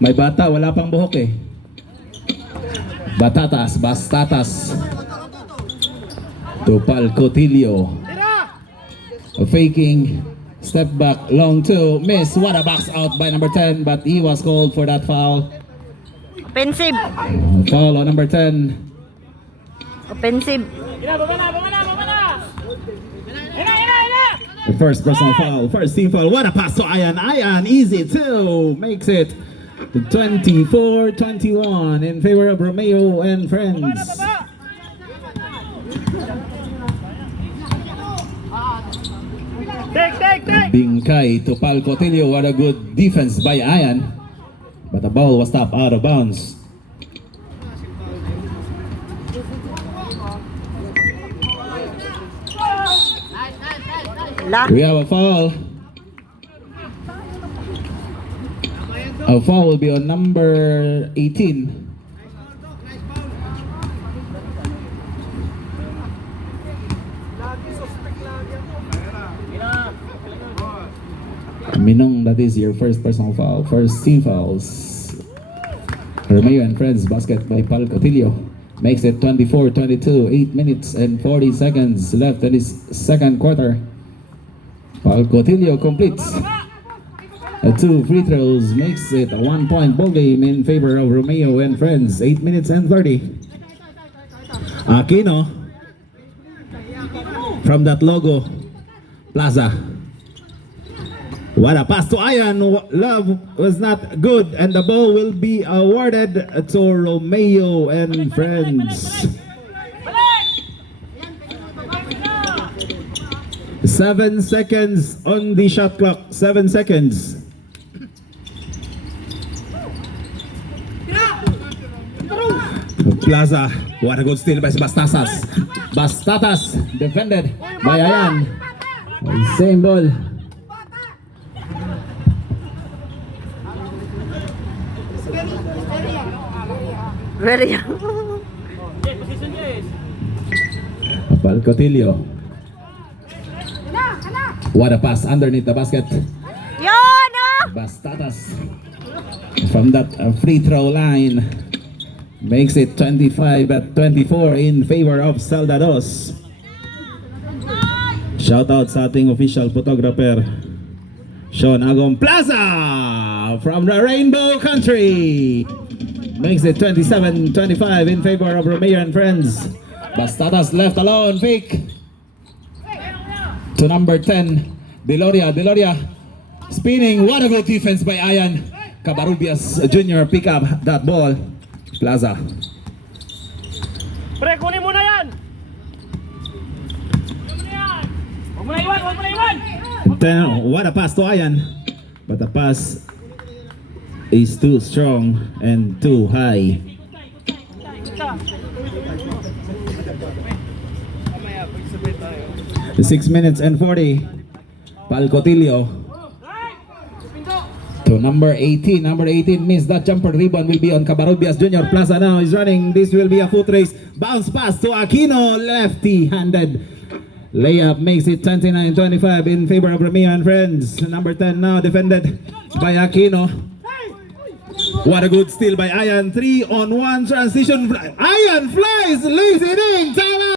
May bata, wala pang buhok eh. Batatas, bastatas. Tupal Cotillo. Faking. Step back, long two, miss. What a box out by number 10, but he was called for that foul. Offensive. Foul on number 10. Offensive. The first personal foul, first team foul. What a pass to Ayan. Ayan, easy too. Makes it 24-21 in favor of Romeo and friends. Bingkay to Pal Cotillo. What a good defense by Ayan. But the ball was tapped out of bounds. We have a foul. A foul will be on number 18. Minong, that is your first personal foul. First team fouls. Romeo and friends basket by Pal Cotillo. Makes it 24-22. 8 minutes and 40 seconds left in this second quarter. Pal Cotillo completes 2 free throws, makes it a 1-point ball game in favor of Romeo and friends. 8 minutes and 30. Aquino from that logo Plaza. What a pass to Ayan. Love was not good, and the ball will be awarded to Romeo and friends. 7 seconds on the shot clock. 7 seconds. Plaza. What a good steal by Bastatas. Bastatas defended by Ayan. Same ball. Very young. Pal Cotillo. What a pass underneath the basket. Bastatas from that free throw line makes it 25-24 in favor of Saldados. Shout out sa ating official photographer Sean Agong Plaza from the Rainbow Country. Makes it 27-25 in favor of Romeo and friends. Bastatas left alone, fake to number 10, Deloria. Spinning. What a good defense by Ayan. Cabarubias Jr. pick up that ball. Plaza. Pre, kunin mo na yan! Huwag mo na iwan! What a pass to Ayan. But the pass is too strong and too high. 6 minutes and 40. Pal Cotillo to number 18. Number 18 missed that jumper. Rebound will be on Cabarubias Jr. Plaza now is running. This will be a foot race. Bounce pass to Aquino. Lefty-handed layup makes it 29-25 in favor of Romeo and friends. Number 10 now defended by Aquino. What a good steal by Ayan. 3-on-1 transition. Ayan flies, lays it in.